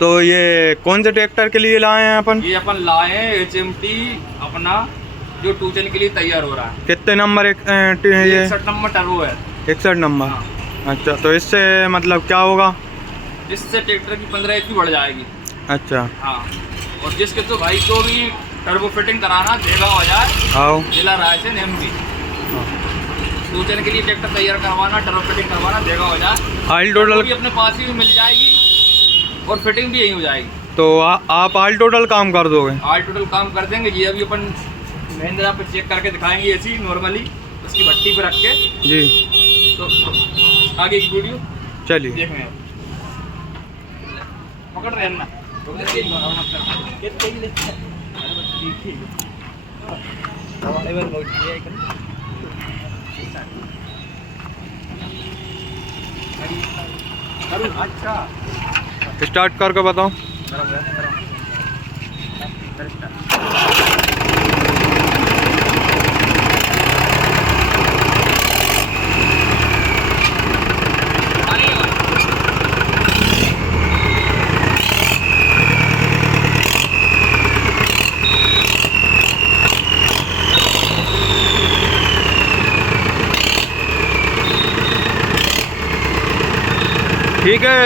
तो ये कौन से ट्रैक्टर के लिए लाए हैं अपन? ये अपन लाए हैं HMT अपना, जो 2 चन के लिए तैयार हो रहा है। कितने नंबर ये 61 नंबर टर्बो है। 61 नंबर। हाँ। अच्छा, तो इससे मतलब क्या होगा? इससे ट्रैक्टर की 15 HP बढ़ जाएगी। अच्छा। हाँ, और जिसके तो भाई को भी टर्बो फिटिंग कराना देगा हो जाए, आओ। जिला रायसेन MP। 2 चन के लिए ट्रैक्टर तैयार करवाना, टर्बो फिटिंग करवाना देगा हो जाए। ऑयल टोटल भी अपने पास ही मिल जाएगी और फिटिंग भी यही हो जाएगी। तो आप ऑयल टोटल काम कर दोगे? ऑयल टोटल काम कर देंगे जी। अभी अपन महिंद्रा पे चेक करके दिखाएंगे ऐसी नॉर्मली, उसकी भट्टी पे रख के जी। तो आगे की वीडियो चलिए। देख रहे हैं। पकड़ रहे हैं ना। अच्छा, स्टार्ट करके बताओ। ठीक है।